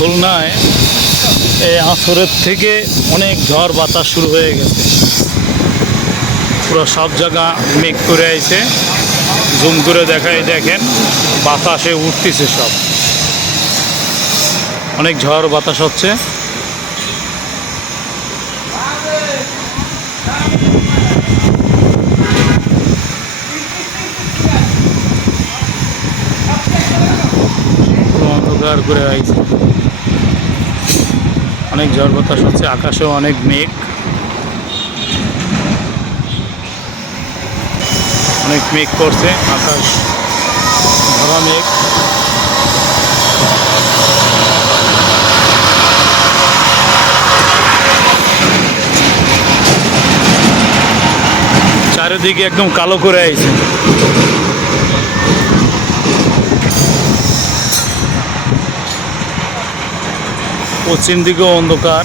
খুলনায় এই আসরের থেকে অনেক ঝড় বাতাস শুরু হয়ে গেছে। পুরো সব জায়গা মেঘ করে আইছে। জুম করে দেখাই দেখেন, বাতাসে উঠতেছে সব। অনেক ঝড় বাতাস হচ্ছে। অন্ধকার করে আইছে, অনেক ঝড় বাতাস হচ্ছে, আকাশেও অনেক মেঘ, অনেক মেঘ করছে, আকাশ ভরা মেঘ। চারিদিকে একদম কালো করে আইছে। পশ্চিম দিকেও অন্ধকার।